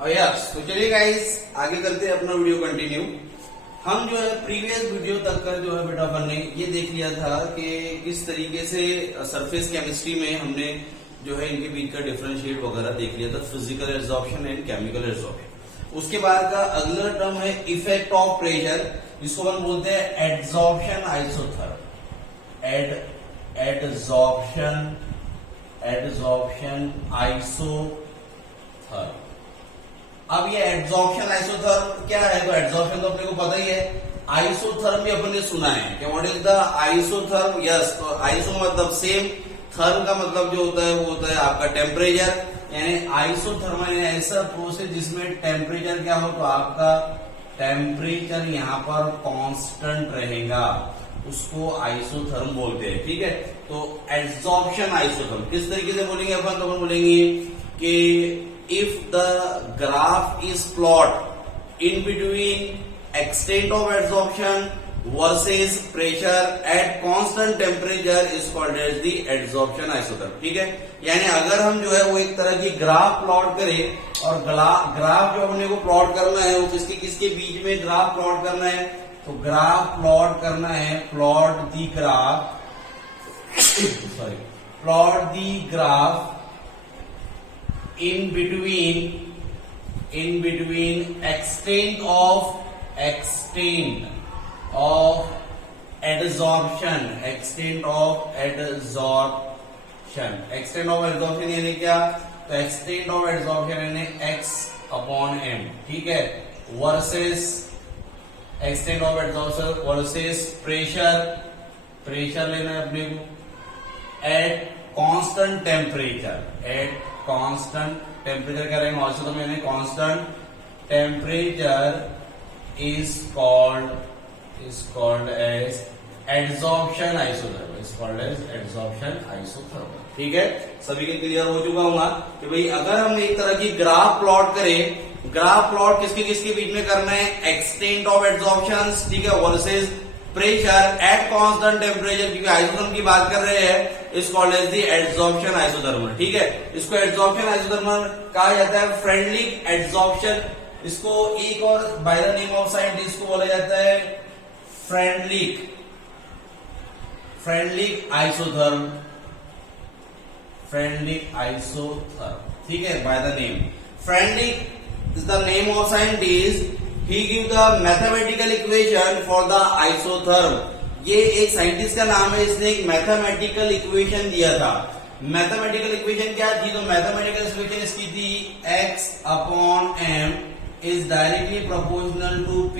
और यस तो चलिए गाइस आगे करते हैं अपना वीडियो कंटिन्यू। हम जो है प्रीवियस वीडियो तक का जो है बेटा अपन ने ये देख लिया था कि किस तरीके से सरफेस केमिस्ट्री में हमने जो है इनके बीच का डिफरेंशिएट वगैरह देख लिया था, physical absorption and chemical absorption. उसके बाद का अगला टर्म है इफेक्ट ऑफ प्रेशर, जिसको हम बोलते हैं एड्सॉर्प्शन आइसोथर्म। Adsorption isotherm. अब ये एड्सॉर्प्शन आइसोथर्म क्या है? तो एड्सॉर्प्शन तो अपने को पता ही है, आइसोथर्म भी अपन ने सुना है कि what is the isotherm. Yes, तो आइसो मतलब सेम, थर्म का मतलब जो होता है वो होता है आपका टेम्परेचर, यानी आइसोथर्मल ऐसा प्रोसेस जिसमें टेम्परेचर क्या हो, तो आपका टेम्परेचर यहाँ पर कांस्टेंट रहेगा, उसको आइसोथर्म बोलते हैं। ठीक है, तो एड्सॉर्प्शन आइसोथर्म किस तरीके से बोलेंगे अपन? तो अपन बोलेंगे कि if the graph is plot in between extent of adsorption versus pressure at constant temperature is called as the adsorption isotherm। ठीक है, यानी अगर हम जो है वो एक तरह की ग्राफ प्लॉट करें और ग्राफ जो हमने को प्लॉट करना है वो किसके किसके बीच में ग्राफ प्लॉट करना है? तो ग्राफ प्लॉट करना है, plot the graph in between extent of adsorption यानी क्या? तो extent of adsorption यानी x upon m। ठीक है, versus extent of adsorption versus pressure लेना है अपने को at constant temperature क्या रहेंगे? ऑल्सो तो मैंने constant temperature is called as adsorption isotherm. ठीक है, सभी के क्लियर हो चुका होगा कि भाई अगर हम एक तरह की ग्राफ प्लॉट करें, ग्राफ प्लॉट किसके किसके बीच में करना है? एक्सटेंट ऑफ एड्सॉर्प्शन, ठीक है, versus pressure at constant temperature, क्योंकि आइसोथर्म की बात कर रहे हैं, is called as the adsorption isothermal. ठीक है, इसको एड्सॉर्प्शन आइसोथर्मल कहा जाता है, फ्रेंडली एड्सॉर्प्शन। इसको एक और by the name of scientist को बोला जाता है फ्रेंडली आइसोथर्म। ठीक है, by the name friendly is the name of scientist. He give the mathematical equation for the isotherm। ये एक साइंटिस्ट का नाम है, इसने एक मैथमेटिकल इक्वेशन दिया था। मैथमेटिकल इक्वेशन क्या थी? तो मैथमेटिकल इक्वेशन इसकी थी x upon m is directly proportional to p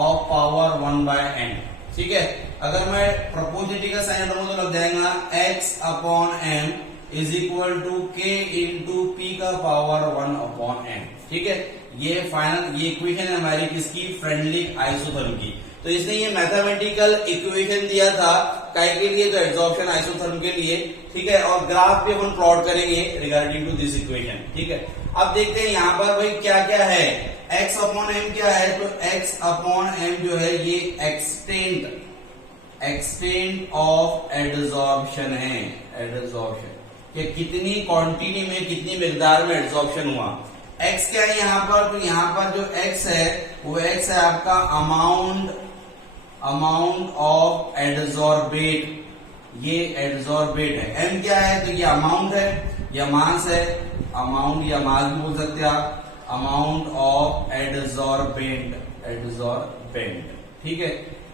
of power 1/n। ठीक है, अगर मैं प्रोपोर्शनलिटी का साइन रखूं तो लग जाएगा x upon m is equal to k into p का पावर 1/n। ठीक है, ये फाइनल ये इक्वेशन है हमारी किसकी? फ्रेंडली आइसोथर्म की। तो इसने ये मैथमेटिकल इक्वेशन दिया था काय के लिए? तो एड्सॉर्प्शन आइसोथर्म के लिए। ठीक है, और ग्राफ भी अपन प्लॉट करेंगे रिगार्डिंग टू दिस इक्वेशन। ठीक है, अब देखते हैं यहाँ पर भाई क्या क्या है। x अपॉन m क्या है? तो x अपॉन m जो है ये एक्सटेंट ऑफ एड्सॉर्प्शन है। एड्सॉर्प्शन कि कितनी क्वांटिटी में, कितनी मिकदार में एड्सॉर्प्शन हुआ। x क्या है यहाँ पर? तो यहाँ पर जो x है वो x है आपका अमाउंट ऑफ एड्सॉर्बेट, ये एड्सॉर्बेट है। m क्या है? तो ये अमाउंट है या मास है, अमाउंट या मास भी बोल सकते हैं आप, अमाउंट ऑफ एड्सॉर्बेंट। ठीक है,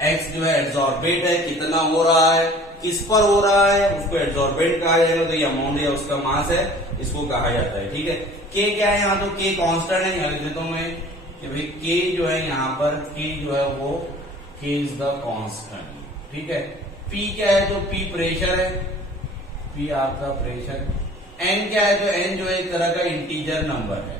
x जो है एड्सॉर्बेट है, कितना हो रहा है, किस पर हो रहा है, उसको एड्सॉर्बेंट कहा जाएगा। तो ये अमाउंट या उसका मास है, इसको कहा जाता है। ठीक है, k क्या है यहाँ? तो k कांस्टेंट है, यहाँ लिख देता हूं मैं कि भाई k जो है यहाँ पर, k जो है वो k इज द कांस्टेंट। ठीक है, p क्या है? तो p प्रेशर है, p आपका प्रेशर। n क्या है? तो n जो है एक तरह का इंटीजर नंबर है,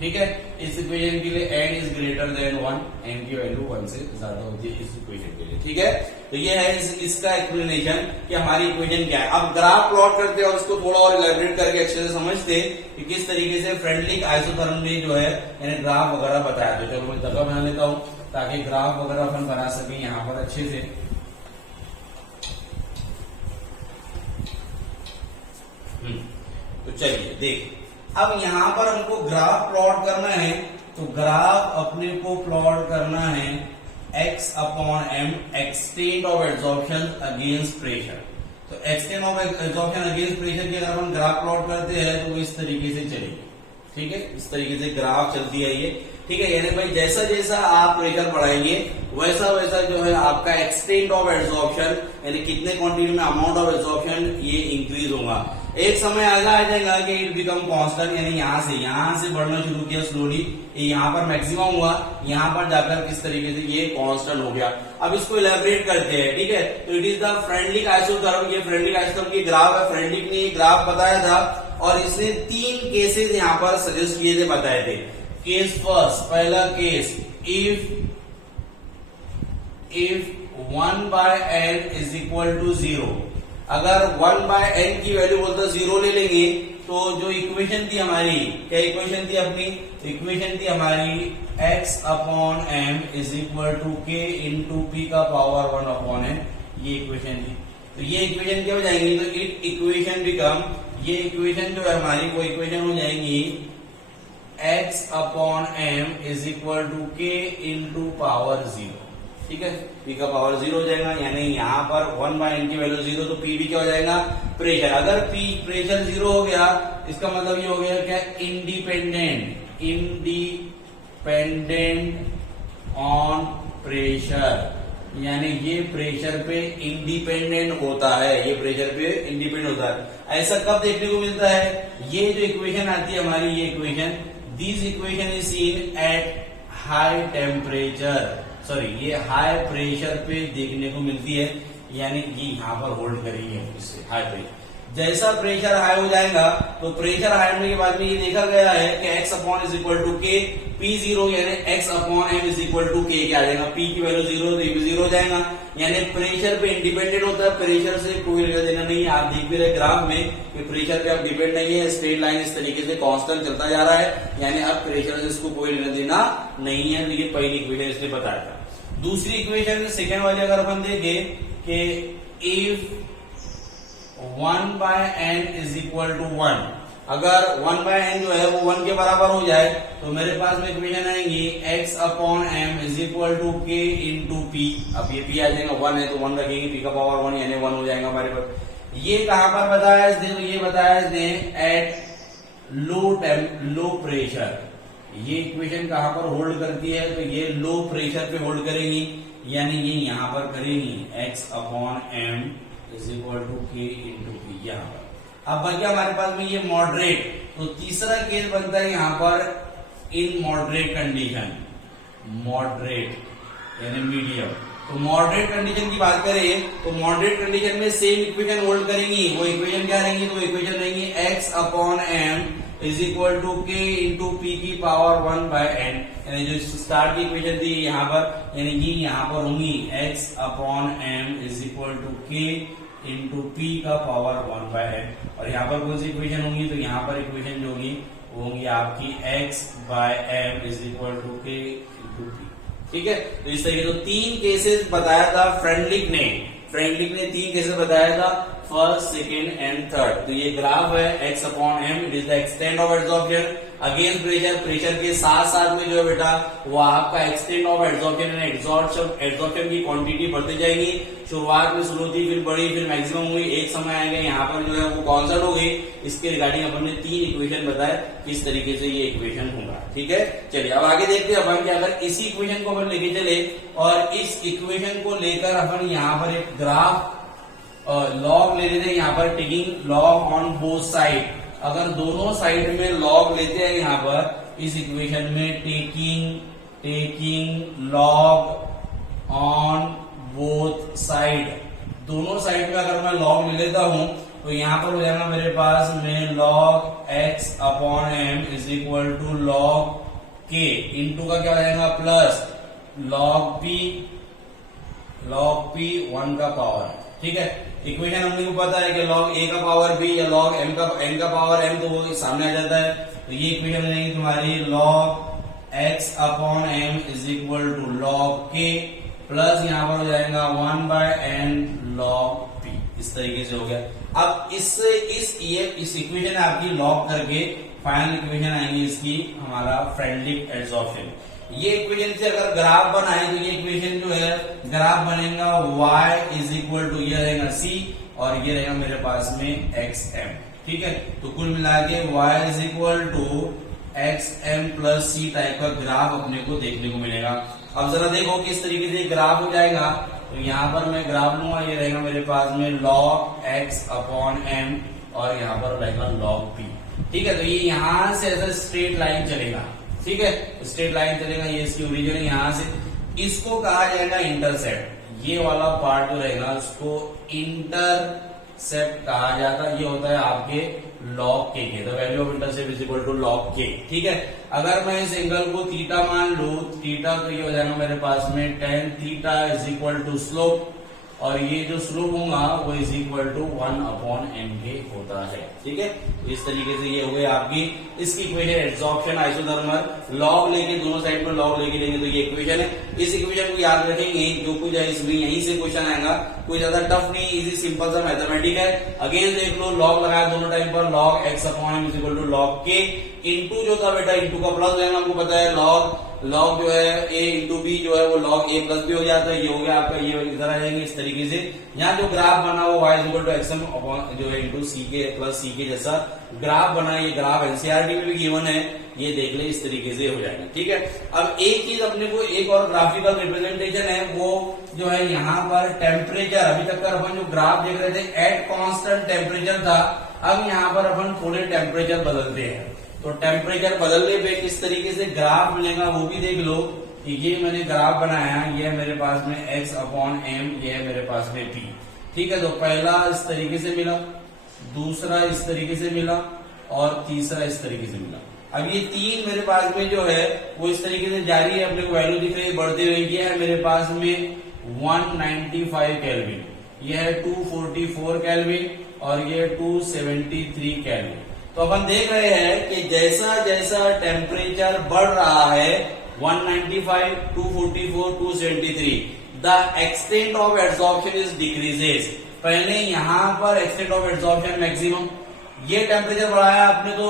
ठीक है। इस इक्वेशन के लिए n is greater than 1, n की वैल्यू 1 से ज्यादा होती है इस इक्वेशन के लिए। ठीक है, तो ये है इसका एक्सप्लेनेशन कि हमारी इक्वेशन क्या है। अब ग्राफ प्लॉट करते हैं और इसको थोड़ा और इलैबोरेट करके अच्छे से समझते कि किस तरीके से फ्रेंडली आइसोथर्म ने जो है यानी ग्राफ वगैरह बताया। तो चलो मैं जगह बना लेता हूं ताकि ग्राफ वगैरह अपन बना सके यहाँ पर अच्छे से। तो चलिए देख, अब यहाँ पर हमको ग्राफ प्लॉट करना है, तो ग्राफ अपने को प्लॉट करना है x upon m, extent of absorption against pressure. तो extent of absorption against pressure की अगर हम ग्राफ प्लॉट करते हैं तो वो इस तरीके से चलेगी। ठीक है, इस तरीके से ग्राफ चलती है ये। ठीक है, यानी भाई जैसा जैसा आप प्रेशर बढ़ाएंगे वैसा वैसा जो है आपका एक्सटेंट ऑफ एब्जॉर्प्शन यानी कितने क्वांटिटी में अमाउंट ऑफ एब्जॉर्प्शन ये इंक्रीज होगा। एक समय आ जाएगा कि इट बिकम कांस्टेंट, यानी यहाँ से बढ़ना शुरू किया स्लोली, यहाँ पर मैक्सिमम हुआ, यहाँ पर जाकर किस तरीके से ये कांस्टेंट हो गया। अब इसको इलेबोरेट करते हैं। ठीक है, तो it is the Freundlich isotherm, ये फ्रेंडलिक आइसोथर्म की ग्राफ है। फ्रेंडलिक ने ये ग्राफ बताया था और इसने 3 केसेस यहाँ पर सजेस्ट किए थे, बताए थे। केस फर्स्ट, पहला case, if 1/n is equal to 0, अगर 1/n की वैल्यू बोलते 0 ले लेंगे तो जो इक्वेशन थी हमारी, क्या इक्वेशन थी अपनी? इक्वेशन थी हमारी x upon m is equal to k into p का पावर 1 अपॉन n, ये इक्वेशन थी। तो ये इक्वेशन क्या हो जाएंगी? तो इट इक्वेशन बिकम, ये इक्वेशन जो है हमारी वो इक्वेशन हो जाएंगी x upon m is equal to k into power 0। ठीक है, p का पावर 0 हो जाएगा, यानी यहाँ पर 1/n की वैल्यू 0, तो p भी क्या हो जाएगा? प्रेशर। अगर p प्रेशर 0 हो गया, इसका मतलब ये हो गया क्या? इंडिपेंडेंट ऑन प्रेशर, यानी ये प्रेशर पे इंडिपेंडेंट होता है, ये प्रेशर पे इंडिपेंडेंट होता है। ऐसा कब देखने को मिलता है? ये जो इक्वेशन आती है हमारी, ये equation, this equation is seen eight high temperature, sorry ये हाई प्रेशर पे देखने को मिलती है, यानी ये यहाँ पर होल्ड करेगी इससे हाई प्रेशर। जैसा प्रेशर हाई हो जाएगा तो प्रेशर हाई होने के बाद में ये देखा गया है कि x upon is equal to k, P0 यानी x upon m is equal to k, क्या आ जाएगा? P की वैल्यू 0 तो ये भी 0 हो जाएगा, यानी प्रेशर पे इंडिपेंडेंट होता है, प्रेशर से कोई लेना देना नहीं है। आप देख भी रहे ग्राफ में कि प्रेशर पे आप डिपेंड नहीं है, स्ट्रेट लाइन इस तरीके से कांस्टेंट चलता जा रहा है, यानी अब प्रेशर से इसको कोई लेना देना नहीं है। ये पहली इक्वेशन इसने बताया था। दूसरी इक्वेशन सेकेंड वाली अगर अपन देखें कि if 1/n is equal to 1, अगर 1/n जो है वो 1 के बराबर हो जाए तो मेरे पास में इक्वेशन आएंगी x upon m is equal to k into p. अब ये p आ जाएगा, 1 है तो 1 रखेंगे, p का पावर 1 यानी 1 हो जाएगा हमारे पास। ये कहां पर बताया इसने? तो ये बताया इसने एट लो प्रेशर। ये इक्वेशन कहां पर होल्ड करती है? तो ये लो प्रेशर पे होल्ड करेगी, यानी ये यहां पर करेगी x upon m is equal to k into p, यहाँ पर। अब बन गया हमारे पास में ये मॉडरेट। तो तीसरा केस बनता है यहाँ पर इन मॉडरेट कंडीशन, मॉडरेट यानी मीडियम। तो मॉडरेट कंडीशन की बात करें तो मॉडरेट कंडीशन में सेम इक्वेशन होल्ड करेंगी। वो इक्वेशन क्या रहेंगी? तो इक्वेशन रहेंगी x upon m is equal to k into p की पावर 1/n, यानी जो स्टार्ट की इक्वेशन थी यहाँ पर, यानी ये यहाँ पर होंगी x upon m is equal to k into p का पावर 1/n। और यहाँ पर कौन सी इक्वेशन होंगी? तो यहाँ पर इक्वेशन जो होंगी वो होंगी आपकी x/m is equal to k into p. ठीक है, तो इस तरीके से 3 केसेस बताया था फ्रेंडलिक ने 3 केसेस बताया था, फर्स्ट, सेकेंड एंड थर्ड। तो ये ग्राफ है x upon m, it is the extent of absorption against pressure. Pressure के साथ साथ में जो है बेटा वो आपका एक्सटेंट ऑफ एब्जॉर्प्शन यानी एब्जॉर्प्शन की क्वांटिटी बढ़ती जाएगी। शुरुआत में स्लो थी, फिर बड़ी, फिर मैक्सिमम हुई, एक समय आएगा यहाँ पर जो है वो कांस्टेंट हो गई। इसके रिगार्डिंग अपन ने 3 इक्वेशन बताए किस तरीके से ये इक्वेशन होगा। ठीक है, चलिए अब आगे देखते हैं अपन कि अगर इसी इक्वेशन को अपन लेके चले और इस इक्वेशन को लेकर अपन यहाँ पर एक ग्राफ लॉग ले लेते हैं, यहाँ पर taking log on both side. अगर दोनों साइड में लॉग लेते हैं यहाँ पर इस इक्वेशन में taking log on both side, दोनों साइड में अगर मैं लॉग ले लेता हूं तो यहाँ पर हो जाएगा मेरे पास में log x upon m is equal to log k into का क्या हो जाएगा प्लस लॉग p 1 का पावर। ठीक है, इक्वेशन हमने को पता है कि लॉग a का पावर b या लॉग n का पावर m, तो वो सामने आ जाता है। तो ये इक्वेशन रहेगी तुम्हारी log x upon m is equal to log k plus यहाँ पर हो जाएगा 1/n लॉग p। इस तरीके से हो गया। अब इससे इस इक्वेशन आपकी लॉग करके फाइनल इक्वेशन आएंगी इसकी हमारा फ्रेंडलिक एड्सॉर्प्शन। ये इक्वेशन से अगर ग्राफ बनाए तो ये इक्वेशन जो है ग्राफ बनेगा y इज इक्वल टू ये रहेगा c और ये रहेगा मेरे पास में xm। ठीक है, तो कुल मिला के y is equal to xm plus c type का ग्राफ अपने को देखने को मिलेगा। अब जरा देखो किस तरीके से ग्राफ हो जाएगा। तो यहाँ पर मैं ग्राफ लूंगा, ये रहेगा मेरे पास में log x अपॉन m और यहाँ पर रहेगा log p। ठीक है, तो ये यहाँ से ऐसा स्ट्रेट लाइन चलेगा। ठीक है, स्ट्रेट लाइन चलेगा, ये इसकी ओरिजिन है यहाँ से। इसको कहा जाएगा इंटरसेप्ट। ये वाला पार्ट जो रहेगा उसको इंटरसेप्ट कहा जाता है। ये होता है आपके log k के, the value of intercept is equal to log k। ठीक है, अगर मैं इस एंगल को थीटा मान लू, थीटा तो ये हो जाएगा मेरे पास में tan theta is equal to slope, और ये जो स्लोप होगा वो is equal to 1 upon m के होता है। ठीक है, तो इस तरीके से ये हो गई आपकी इसकी इक्वेशन एड्सॉर्प्शन आइसोथर्मल। लॉग लेके दोनों साइड में लॉग लेके लेंगे तो ये इक्वेशन है। इस इक्वेशन को याद रखेंगे, जो कुछ है इसमें यहीं से क्वेश्चन आएगा, कोई ज्यादा टफ नहीं, इजी सिंपल सा मैथमेटिक है। अगेन देख लो, लॉग लगाया दोनों टाइम पर, log x upon m is equal to log k। Into जो था बेटा इंटू का प्लस लेना, हमको पता है log जो है a इंटू b जो है वो log a प्लस b हो जाता है। ये हो गया आपका, ये इधर आ जाएंगे इस तरीके से। यहाँ जो ग्राफ बना वो y is equal to xm upon जो है इंटू c के प्लस c के जैसा ग्राफ बना। ये ग्राफ एनसीईआरटी में भी गिवन है, ये देख ले इस तरीके से हो जाएगा। ठीक है, अब एक चीज अपने को एक और ग्राफिकल रिप्रेजेंटेशन है, वो जो है यहाँ पर टेम्परेचर। अभी तक का अपन जो ग्राफ देख रहे थे एट कांस्टेंट टेम्परेचर था, अब यहाँ पर अपन थोड़े टेम्परेचर बदलते हैं। तो टेम्परेचर बदलने पे किस तरीके से ग्राफ मिलेगा वो भी देख लो। कि ये मैंने ग्राफ बनाया, ये है मेरे पास में x अपॉन m, ये है मेरे पास में p। ठीक है, तो पहला इस तरीके से मिला, दूसरा इस तरीके से मिला और तीसरा इस तरीके से मिला। अब ये तीन मेरे पास में जो है वो इस तरीके से जारी है, अपने को वैल्यू दिख रही है बढ़ती हुई। ये है मेरे पास में 195 केल्विन, ये है 244 केल्विन और ये 273 केल्विन। तो अपन देख रहे हैं कि जैसा जैसा टेम्परेचर बढ़ रहा है 195, 244, 273, the extent of adsorption is decreases. पहले यहाँ पर एक्सटेंट ऑफ एड्सॉर्प्शन मैक्सिमम, ये टेम्परेचर बढ़ाया आपने तो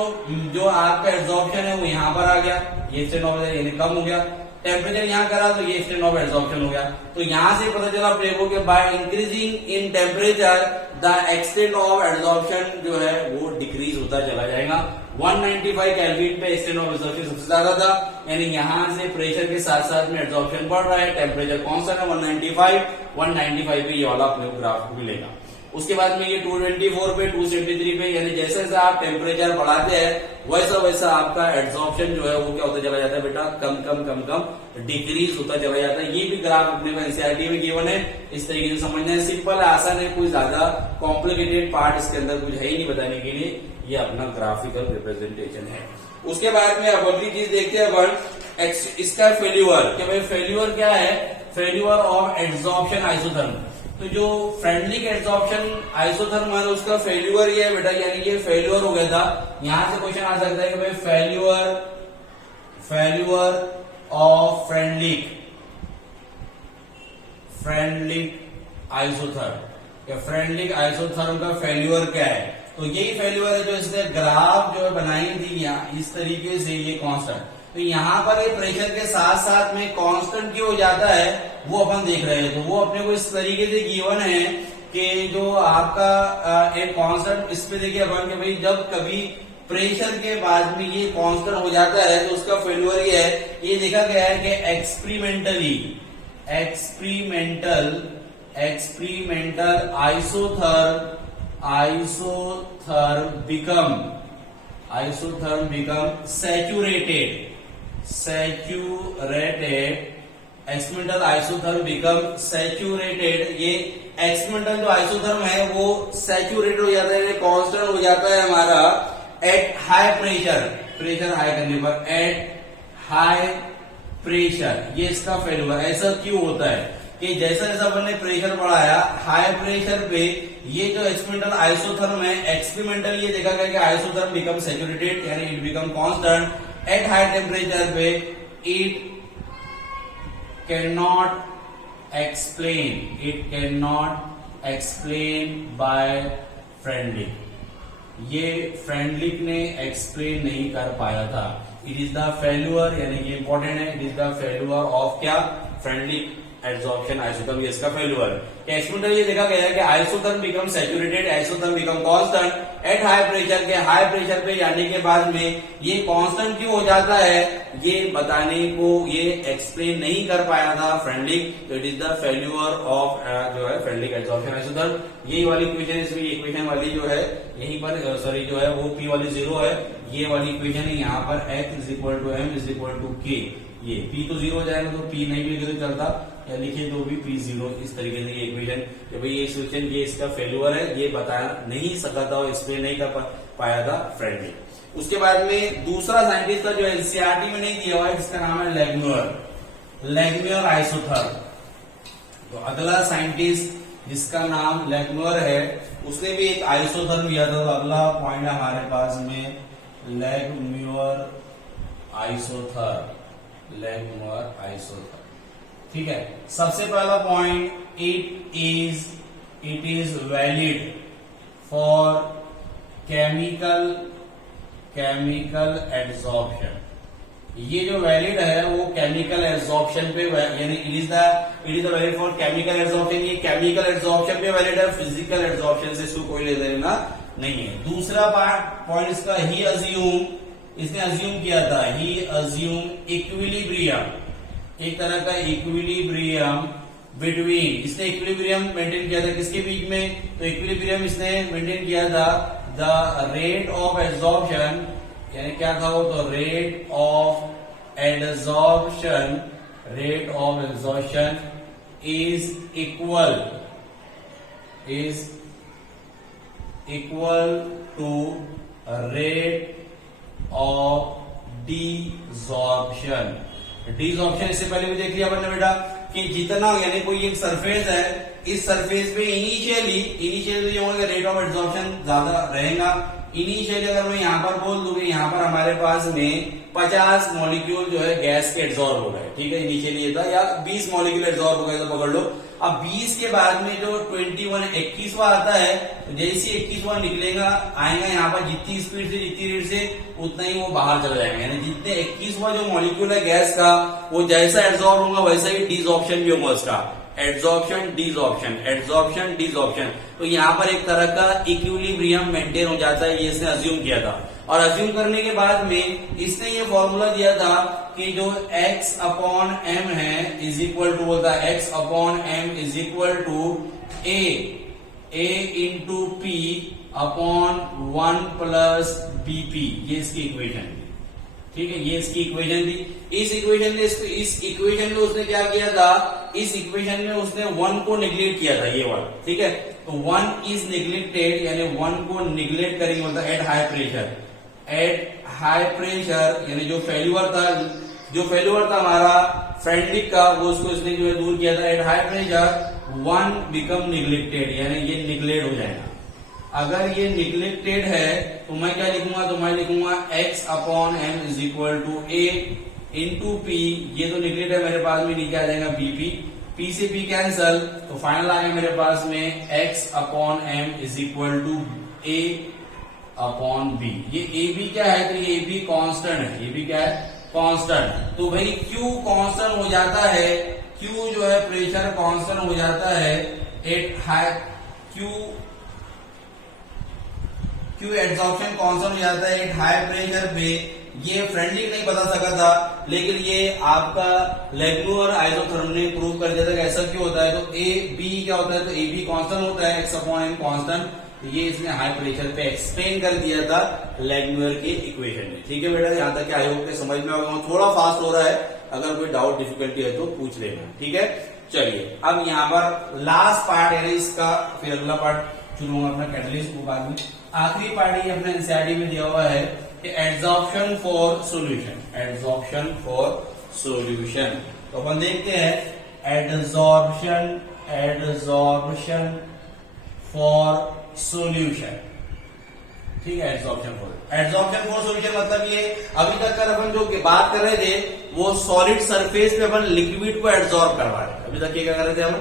जो आपका एड्सॉर्प्शन है वो यहाँ पर आ गया, ये एक्सटेंट ऑफ यानी कम हो गया। टेम्परेचर यहाँ करा तो ये एक्सटेंट ऑफ एड्सॉर्प्शन हो गया। तो यहाँ से पता चला अपने को कि by increasing in temperature the extent of adsorption जो है वो डिक्रीज होता चला जाएगा। 195 केल्विन पे एक्सटेंट ऑफ एड्सॉर्प्शन सबसे ज्यादा था, यानी यहाँ से प्रेशर के साथ साथ में एड्सॉर्प्शन बढ़ रहा है, टेम्परेचर कांस्टेंट है 195 पे ये वाला अपने को ग्राफ मिलेगा। उसके बाद में ये 224 पे 273 पे, यानी जैसे जैसे आप टेम्परेचर बढ़ाते हैं वैसा वैसा आपका एड्सॉर्प्शन जो है वो क्या होता चला जाता है बेटा, कम कम कम कम डिक्रीज होता चला जाता है। ये भी ग्राफ अपने को एनसीईआरटी में गिवन है, इस तरीके से समझना है। सिंपल है, आसान है, कोई ज्यादा कॉम्प्लिकेटेड पार्ट इसके अंदर कुछ है ही नहीं बताने के लिए। ये अपना ग्राफिकल रिप्रेजेंटेशन है। उसके बाद में अब अगली चीज देखते हैं अपन इसका फेल्यूअर, कि भाई फेल्यूअर क्या है, फेल्यूअर ऑफ एड्सॉर्प्शन आइसोथर्म। तो जो फ्रेंडली एड्सॉर्प्शन आइसोथर्म है उसका फेल्यूअर ये है बेटा, यानी ये फेल्यूअर हो गया था। यहां से क्वेश्चन आ सकता है कि भाई फेल्यूअर ऑफ फ्रेंडली आइसोथर्म, या फ्रेंडली आइसोथर्म का फेल्यूअर क्या है। तो यही फेल्यूअर है जो इसने ग्राफ जो है बनाई थी यहाँ इस तरीके से, ये कांस्टेंट। तो यहाँ पर ये प्रेशर के साथ साथ में कांस्टेंट क्यों हो जाता है वो अपन देख रहे हैं। तो वो अपने को इस तरीके से गिवन है कि जो आपका एक कांस्टेंट, इस पे देखिए अपन कि भाई जब कभी प्रेशर के बाद में ये कांस्टेंट हो जाता है तो उसका फेल्यूअर ये है। ये देखा गया है कि experimental isotherm become saturated, experimental isotherm become saturated. ये एक्सपेरिमेंटल जो आइसोथर्म है वो सैचुरेटेड हो जाता है, कांस्टेंट हो जाता है हमारा एट हाई प्रेशर हाई करने पर, एट हाई प्रेशर। ये इसका फेल्यूअर। ऐसा क्यों होता है कि जैसा जैसा अपन ने प्रेशर बढ़ाया हाई प्रेशर पे, ये जो एक्सपेरिमेंटल आइसोथर्म है, एक्सपेरिमेंटल ये देखा गया कि आइसोथर्म बिकम सैचुरेटेड, यानी it become constant at high temperature पे। It can not explain by Freundlich, ये फ्रेंडलिक ने एक्सप्लेन नहीं कर पाया था। इट इज द फेल्यूअर, यानी कि इंपॉर्टेंट है, it is the failure of क्या, फ्रेंडलिक एड्सॉर्प्शन आइसोथर्म, ये इसका फेल्यूअर है। एक्सपेरिमेंट में ये देखा गया है कि isotherm become saturated, isotherm become constant at high pressure, के हाई प्रेशर पे जाने के बाद में ये कांस्टेंट क्यों हो जाता है, ये बताने को ये एक्सप्लेन नहीं कर पाया था फ्रेंडलिक, तो it is the failure of जो है फ्रेंडलिक एड्सॉर्प्शन आइसोथर्म। यही वाली इक्वेशन, इसमें इक्वेशन वाली जो है यहीं पर सॉरी जो है वो P वाली 0 है, ये वाली इक्वेशन है। यहाँ पर H is equal to M is equal to K, ये P तो 0 हो जाएगा, तो P नहीं भी लिखे तो चलता, या लिखे तो भी P0, इस तरीके से ये इक्वेशन कि भाई ये इक्वेशन ये इसका फेल्यूअर है, ये बता नहीं सका था और एक्सप्लेन नहीं कर पाया था फ्रेंडलिक। उसके बाद में दूसरा साइंटिस्ट था जो एनसीईआरटी में नहीं दिया हुआ है, जिसका नाम है लैगम्यूर आइसोथर्म। तो अगला साइंटिस्ट जिसका नाम लैगम्यूर है, उसने भी एक आइसोथर्म दिया था। तो अगला पॉइंट है हमारे पास में लैगम्यूर आइसोथर्म, ठीक है। सबसे पहला point, it is valid for chemical adsorption. ये जो वैलिड है वो केमिकल एड्सॉर्प्शन पे, यानी it is the valid for chemical adsorption, ये केमिकल एड्सॉर्प्शन पे वैलिड है, फिजिकल एड्सॉर्प्शन से इसको कोई लेना देना नहीं है। दूसरा पॉइंट इसका, इसने अज्यूम किया था, ही अज्यूम इक्विलिब्रियम, एक तरह का इक्विलिब्रियम बिटवीन, इसने इक्विलिब्रियम मेंटेन किया था किसके बीच में, तो इक्विलिब्रियम इसने मेंटेन किया था द रेट ऑफ एड्सॉर्प्शन, यानी क्या था वो, तो rate of adsorption is equal to rate of desorption. Desorption इससे पहले भी देख लिया अपन ने बेटा कि जितना, यानी कोई एक सरफेस है, इस सरफेस पे इनिशियली जो होगा रेट ऑफ एड्सॉर्प्शन ज्यादा रहेगा। इनिशियली अगर मैं यहाँ पर बोल दूं कि यहाँ पर हमारे पास में 50 मॉलिक्यूल जो है गैस के एड्सॉर्ब हो गए, ठीक है, इनिशियली ये था, या 20 मॉलिक्यूल एड्सॉर्ब हो गए तो पकड़ लो। अब 20 के बाद में जो 21वां आता है, तो जैसे 21वां निकलेगा आएगा यहाँ पर, जितनी स्पीड से जितनी रेट से उतना ही वो बाहर चला जाएगा, यानी जितने 21वां जो मॉलिक्यूल है गैस का, वो जैसा एड्सॉर्ब होगा वैसा ही डिसऑर्प्शन भी होगा उसका, एड्सॉर्प्शन डिसऑर्प्शन। तो यहाँ पर एक तरह का इक्विलिब्रियम मेंटेन हो जाता है, ये इसने अज्यूम किया था। और अज्यूम करने के बाद में इसने ये फॉर्मूला दिया था कि जो x अपॉन m है इज इक्वल टू, बोलता है x upon m is equal to a into p upon 1 plus bp, ये इसकी इक्वेशन, ठीक है, ये इसकी इक्वेशन थी। इस इक्वेशन में उसने क्या किया था, इस इक्वेशन में उसने 1 को निगलेक्ट किया था, ये वाला, ठीक है। तो 1 इज निगलेक्टेड, यानी 1 को निगलेक्ट करेंगे, बोलता है एट हाई प्रेशर, यानी जो फेल्यूअर था हमारा फ्रेंडलिक का, वो उसको इसने जो है दूर किया था। At high pressure 1 become neglected, यानी ये निगलेक्ट हो जाएगा। अगर ये निगलेक्टेड है तो मैं क्या लिखूंगा, तो मैं लिखूंगा x upon m is equal to a into p, ये तो निगलेक्ट है मेरे पास में, नीचे आ जाएगा bp, p से p कैंसल, तो फाइनल आ गया मेरे पास में x upon m is equal to a upon b। ये ab क्या है, तो ये ab कांस्टेंट है, ab क्या है, कांस्टेंट। तो भाई Q कांस्टेंट हो जाता है, Q जो है प्रेशर कांस्टेंट हो जाता है at high, Q adsorption constant हो जाता है एट हाई प्रेशर पे। ये फ्रेंडलिक नहीं बता सका था, लेकिन ये आपका लैगम्यूर आइसोथर्म ने प्रूव कर दिया था कि ऐसा क्यों होता है। तो ए बी क्या होता है, तो ए बी कांस्टेंट होता है, x अपॉन m कांस्टेंट, तो ये इसने हाई प्रेशर पे एक्सप्लेन कर दिया था लैगम्यूर के इक्वेशन में। ठीक है बेटा, यहाँ तक आई होप के समझ में आ गया, थोड़ा फास्ट हो रहा है, अगर कोई डाउट डिफिकल्टी है तो पूछ लेना। ठीक है, चलिए अब यहाँ पर लास्ट पार्ट है इसका, फिर अगला पार्ट चुनूंगा अपना कैटलिस्ट को बाद में। आखिरी पार्ट ये अपने एनसीईआरटी में दिया हुआ है कि adsorption for solution, adsorption for solution. तो अपन देखते हैं एड्सॉर्प्शन फॉर सॉल्यूशन। ठीक है, एड्सॉर्प्शन फॉर सॉल्यूशन मतलब ये अभी तक कर अपन जो बात कर रहे थे वो सॉलिड सरफेस पे अपन लिक्विड को एड्सॉर्ब करवा रहे थे। अभी तक क्या कर रहे थे हम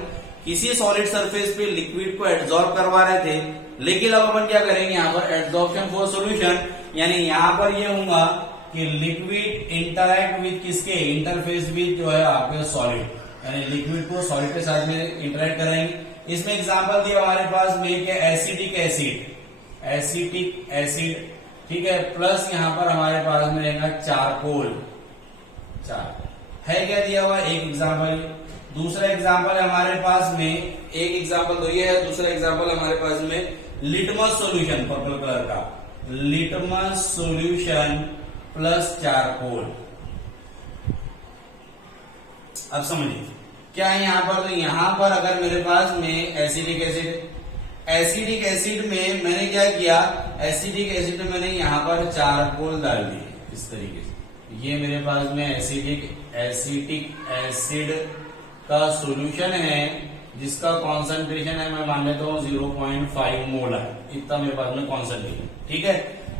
किसी सॉलिड सरफेस पे लिक्विड को एब्जॉर्ब करवा रहे थे, लेकिन अब अपन क्या करेंगे यहाँ पर एब्जॉर्प्शन फॉर सॉल्यूशन, यानी यहाँ पर ये होगा कि लिक्विड इंटरैक्ट विद किसके, इंटरफेस विद जो है आपके सॉलिड, यानी लिक्विड को सॉलिड के साथ में इंटरैक्ट कराएंगे। इसमें एग्जांपल दिया हमारे पास में कि एसिटिक एसिड, ठीक है, प्लस यहाँ पर हमारे पास में रहेगा चारकोल, है क्या दिया हुआ एक एग्जांपल। दूसरा एग्जांपल है हमारे पास में, एक एग्जांपल तो ये है, दूसरा एग्जांपल हमारे पास में लिटमस सॉल्यूशन, पर्पल कलर का लिटमस सॉल्यूशन प्लस चारकोल। अब समझिए क्या है यहाँ पर, तो यहाँ पर अगर मेरे पास में एसिडिक एसिड में मैंने क्या किया, एसिडिक एसिड में मैंने यहाँ पर चारकोल डाल दिए इस तरीके से। ये मेरे पास में एसिटिक एसिड का सॉल्यूशन है जिसका कॉन्सेंट्रेशन है, मैं मान लेता हूँ 0.5 मोल है, इतना मेरे पास में कॉन्सेंट्रेशन, ठीक है।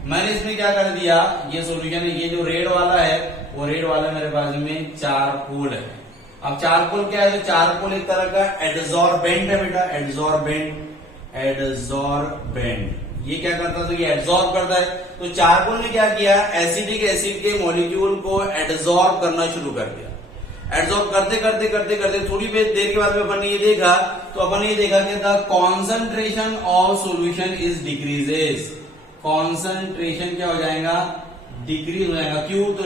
मैंने इसमें क्या कर दिया, ये सॉल्यूशन है, ये जो रेड वाला है वो रेड वाला मेरे पास में चारकोल है। अब चारकोल क्या है, तो चारकोल एक तरह का एडजॉर्बेंट है बेटा, एडजॉर्बेंट। ये क्या करता है, तो ये एड्सॉर्ब करता है। तो चारकोल ने क्या किया, एसिडिक एसिड के मॉलिक्यूल को एड्सॉर्ब करना शुरू कर दिया। एड्सॉर्ब करते करते करते करते थोड़ी देर के बाद में अपन ने ये देखा, तो अपन ने ये देखा कि the concentration of solution is decreases. Concentration क्या हो जाएगा, डिक्रीज हो जाएगा। क्यों, तो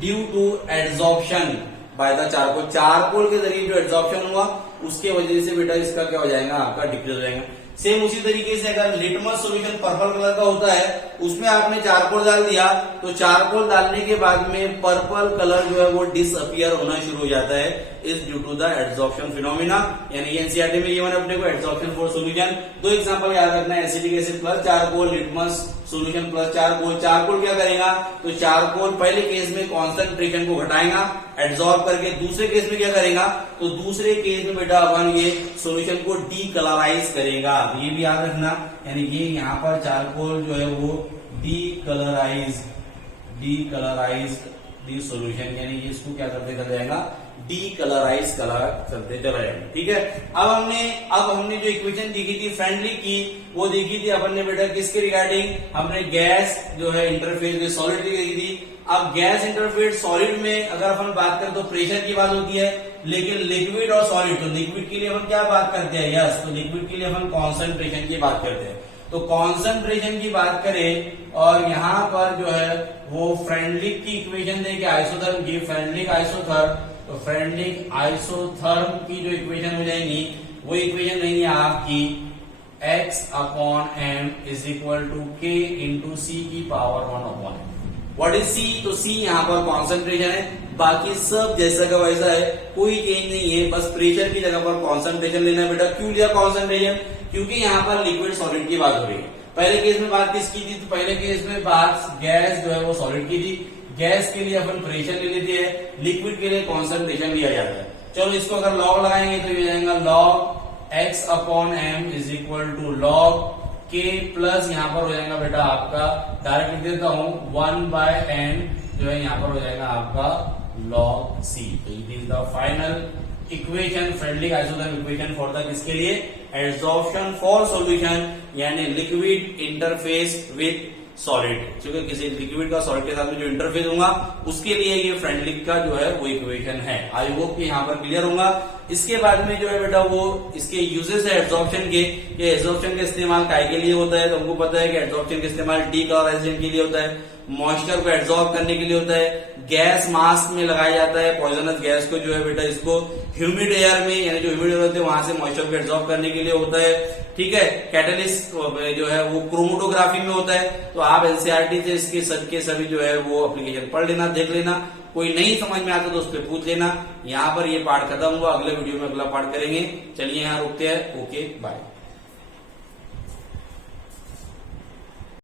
due to adsorption by the charcoal. Charcoal के जरिए जो एड्सॉर्प्शन हुआ उसके वजह से बेटा इसका क्या हो जाएगा, आपका डिक्रीज हो जाएगा। सेम उसी तरीके से अगर लिटमस सॉल्यूशन पर्पल कलर का होता है, उसमें आपने चारकोल डाल दिया, तो चारकोल डालने के बाद में पर्पल कलर जो है वो डिसअपियर होना शुरू हो जाता है, is due to the adsorption phenomena. यानी एनसीईआरटी में ये वन अपने को एड्सॉर्प्शन फॉर सॉल्यूशन। दो एग्जांपल याद रखना है, acidic acid plus charcoal, litmus solution plus charcoal. Charcoal क्या करेगा, तो चारकोल पहले केस में कॉन्सेंट्रेशन को घटाएगा एड्सॉर्ब करके, दूसरे केस में क्या करेगा, तो दूसरे केस में बेटा अपन ये सॉल्यूशन को डीकलराइज करेगा। ये भी याद रखना, यानी ये यहाँ पर चारकोल जो है वो डीकलराइज दी सॉल्यूशन, यानी ये इसको क्या करते चला जाएगा, डीकलराइज करते चला जाएगा, ठीक है। अब हमने जो इक्वेशन देखी थी फ्रेंडली की, वो देखी थी अपन ने बेटा किसके रिगार्डिंग, हमने गैस जो है इंटरफेस में सॉलिड की देखी थी। अब गैस इंटरफेस सॉलिड में अगर अपन बात करें तो प्रेशर की बात होती है, लेकिन लिक्विड और सॉलिड, तो लिक्विड के लिए अपन क्या बात करते हैं, यस, तो लिक्विड के लिए अपन कॉन्सेंट्रेशन की बात करते हैं। तो कॉन्सेंट्रेशन की बात करें और यहाँ पर जो है वो फ्रेंडलिक की इक्वेशन देके आइसोथर्म की, फ्रेंडलिक आइसोथर्म, तो फ्रेंडलिक आइसोथर्म की जो इक्वेशन हो जाएगी वो इक्वेशन रहेगी आपकी x/m is equal to k into C की power 1/m। What is C, तो C यहाँ पर कॉन्सेंट्रेशन है, बाकी सब जैसा का वैसा है, कोई चेंज नहीं है, बस प्रेशर की जगह पर कॉन्सेंट्रेशन लेना है बेटा। क्यों लिया कॉन्सेंट्रेशन, क्योंकि यहाँ पर लिक्विड सॉलिड की बात हो रही है। पहले केस में बात किसकी थी, तो पहले केस में बात गैस जो है वो सॉलिड की थी। गैस के लिए अपन प्रेशर ले लेते हैं, लिक्विड के लिए कॉन्सेंट्रेशन लिया जाता है। चलो इसको अगर लॉग लगाएंगे तो ये जाएगा log x/m is equal to log k plus यहाँ पर हो जाएगा बेटा आपका, डायरेक्ट लिख देता हूं 1/n जो है यहाँ पर हो जाएगा आपका log c। तो it is the final equation, friendly isotherm equation for the किसके लिए, एड्सॉर्प्शन फॉर सॉल्यूशन, यानी लिक्विड इंटरफेस विद सॉलिड। क्योंकि किसी लिक्विड का सॉलिड के साथ में जो इंटरफेस होगा उसके लिए ये फ्रेंडलिक का जो है वो इक्वेशन है। आई होप कि यहाँ पर क्लियर होगा। इसके बाद में जो है बेटा वो इसके यूजेस है एड्सॉर्प्शन के, ये एड्सॉर्प्शन का इस्तेमाल काय के लिए होता है, तो हमको पता है कि एड्सॉर्प्शन का इस्तेमाल डीकलराइजेशन के लिए होता है, मॉइस्चर को एड्सॉर्ब करने के लिए होता है, गैस मास्क में लगाया जाता है, पॉइजनस गैस को जो है बेटा इसको ह्यूमिड एयर में, यानी जो ह्यूमिड एयर होते हैं वहां से मॉइस्चर को एड्सॉर्ब करने के लिए होता है, ठीक है। कैटलिस्ट जो है वो क्रोमेटोग्राफी में होता है। तो आप एनसीईआरटी से इसके सबके सभी जो है वो एप्लीकेशन पढ़ लेना, देख लेना, कोई नहीं समझ में आता तो उस पर पूछ लेना। यहाँ पर ये पार्ट खत्म हुआ, अगले वीडियो में अगला पार्ट करेंगे। चलिए यहाँ रुकते हैं, ओके बाय।